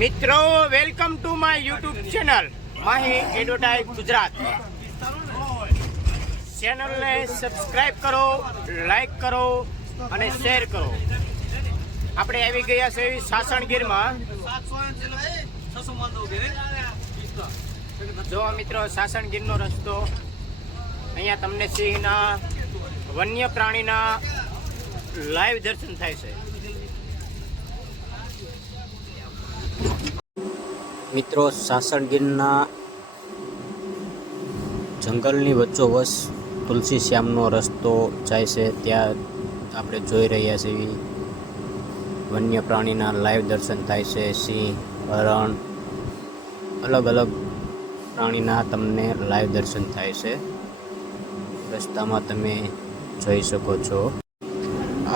મિત્રો welcome to my YouTube channel Mahi advertise Gujarat. ચેનલને subscribe કરો, લાઈક કરો અને શેર કરો. આપણે આવી ગયા છે સાસણગીરમાં. જો મિત્રો સાસણગીરનો રસ્તો, અહીંયા તમને સિંહના, વન્ય પ્રાણીના લાઈવ દર્શન થાય છે. મિત્રો સાસણગીરના જંગલની વચ્ચોવચ તુલસી શ્યામનો રસ્તો જાય છે. ત્યાં આપણે જોઈ રહ્યા છીએ વન્ય પ્રાણીના લાઈવ દર્શન થાય છે. સિંહ, હરણ, અલગ અલગ પ્રાણીના તમને લાઈવ દર્શન થાય છે. રસ્તામાં તમે જોઈ શકો છો.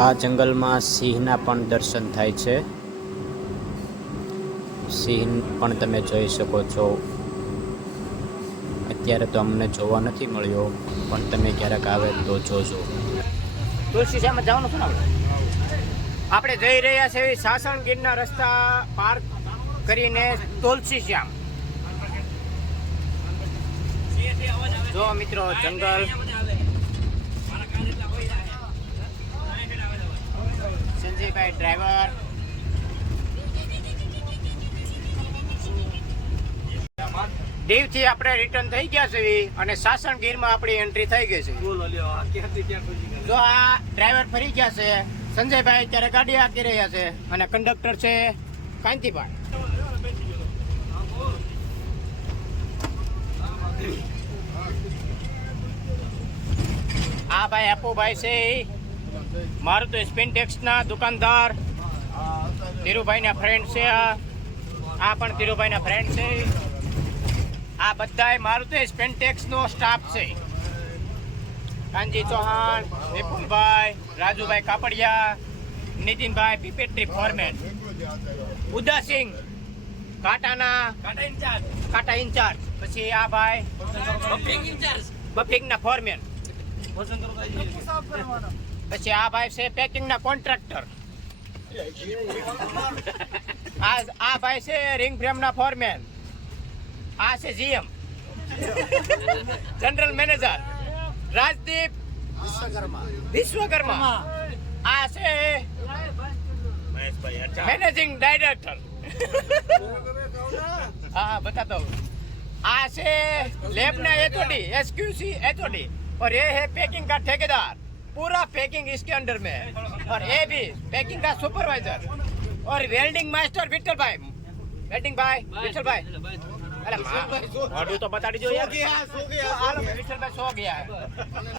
આ જંગલમાં સિંહના પણ દર્શન થાય છે. સિંહ પણ તમે જોઈ શકો છો. અત્યારે તો અમને જોવા નથી મળ્યો, પણ તમે ક્યારેક આવે તો જોજો. તુલસી શ્યામ જવાનું છે ને આપણે જઈ રહ્યા છીએ સાસણગીરના રસ્તા પાર કરીને તુલસી શ્યામ. જો મિત્રો જંગલ, સંજયભાઈ ડ્રાઈવર, દીવથી આપણે રિટર્ન થઈ ગયા છે અને સાસણગીરમાં આપણી એન્ટ્રી થઈ ગઈ છે. જો આ ડ્રાઈવર ફરી ગયા છે. સંજયભાઈ અત્યારે ગાડી હાંકી રહ્યા છે અને કંડક્ટર છે કાંતિભાઈ. આ ભાઈ અપુભાઈ છે, મારું તો સ્પિનટેક્સના દુકાનદાર. ધીરુભાઈના ફ્રેન્ડ છે. આ પણ ધીરુભાઈના ફ્રેન્ડ છે. આ બધા મારું તો સ્પેન્ટેક્સનો સ્ટાફ છે. કાનજી ચૌહાણ, વિપુલભાઈ, રાજુભાઈ કાપડિયા, નીતિનભાઈ પીપેટ્રી ફોરમેન, ઉદાસિંહ કાંટા ઇન્ચાર્જ. પછી આ ભાઈ બફિંગના ફોરમેન. પછી આ ભાઈ છે પેકિંગના કોન્ટ્રાક્ટર. આ ભાઈ છે રિંગ ફ્રેમના ફોરમેન. આ છે GM general manager Rajdeep Vishwakarma. આ છે मैनेजिंग डायरेक्टर. हाँ बताता हूँ. आ से लैब ना एचओडी एसक्यूसी एचओडी और ये है पैकिंग का ठेकेदार. पूरा पैकिंग इसके अंडर में है. और ये भी पैकिंग का सुपरवाइजर और वेल्डिंग मास्टर विठल भाई. वेल्डिंग भाई विठल भाई. अरे तो बता दीजिए यार. विठल भाई सो गया है.